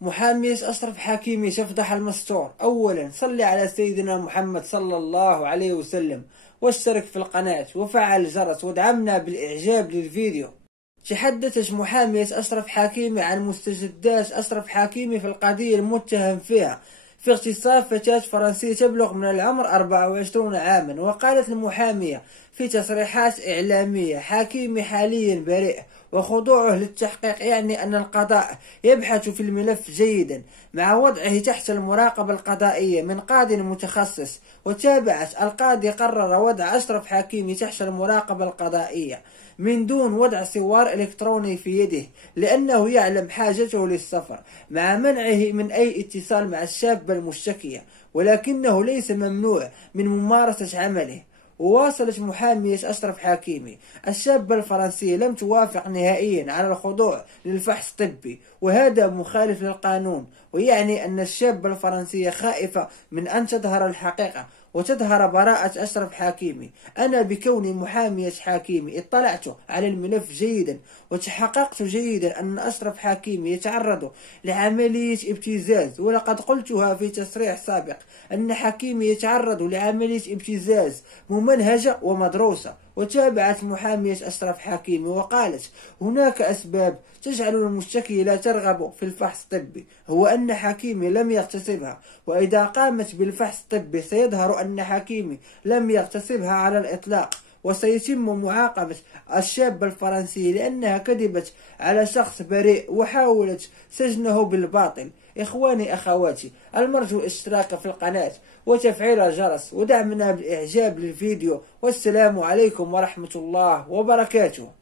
محامية أشرف حكيمي تفضح المستور. أولا صلي على سيدنا محمد صلى الله عليه وسلم، واشترك في القناة وفعل الجرس وادعمنا بالإعجاب للفيديو. تحدثت محامية أشرف حكيمي عن مستجدات أشرف حكيمي في القضية المتهم فيها في اغتصاب فتاة فرنسية تبلغ من العمر 24 عاما. وقالت المحامية في تصريحات إعلامية: حكيمي حاليا بريء وخضوعه للتحقيق يعني أن القضاء يبحث في الملف جيدا مع وضعه تحت المراقبة القضائية من قاض متخصص. وتابعت: القاضي قرر وضع أشرف حكيمي تحت المراقبة القضائية من دون وضع سوار إلكتروني في يده، لأنه يعلم حاجته للسفر مع منعه من أي اتصال مع الشابة المشتكية، ولكنه ليس ممنوع من ممارسة عمله. وواصلت محامية أشرف حكيمي: الشابة الفرنسية لم توافق نهائيا على الخضوع للفحص الطبي، وهذا مخالف للقانون، ويعني أن الشابة الفرنسية خائفة من أن تظهر الحقيقة وتظهر براءة أشرف حكيمي. أنا بكوني محامية حكيمي اطلعت على الملف جيدا وتحققت جيدا أن أشرف حكيمي يتعرض لعملية ابتزاز، ولقد قلتها في تصريح سابق أن حكيمي يتعرض لعملية ابتزاز ممنهجة ومدروسة. وتابعت محامية أشرف حكيمي وقالت: هناك أسباب تجعل المشتكي لا ترغب في الفحص الطبي، هو أن حكيمي لم يغتصبها، وإذا قامت بالفحص الطبي سيظهر أن حكيمي لم يغتصبها على الإطلاق، وسيتم معاقبة الشابة الفرنسية لأنها كذبت على شخص بريء وحاولت سجنه بالباطل. إخواني أخواتي، المرجو الاشتراك في القناة وتفعيل الجرس ودعمنا بالإعجاب للفيديو، والسلام عليكم ورحمة الله وبركاته.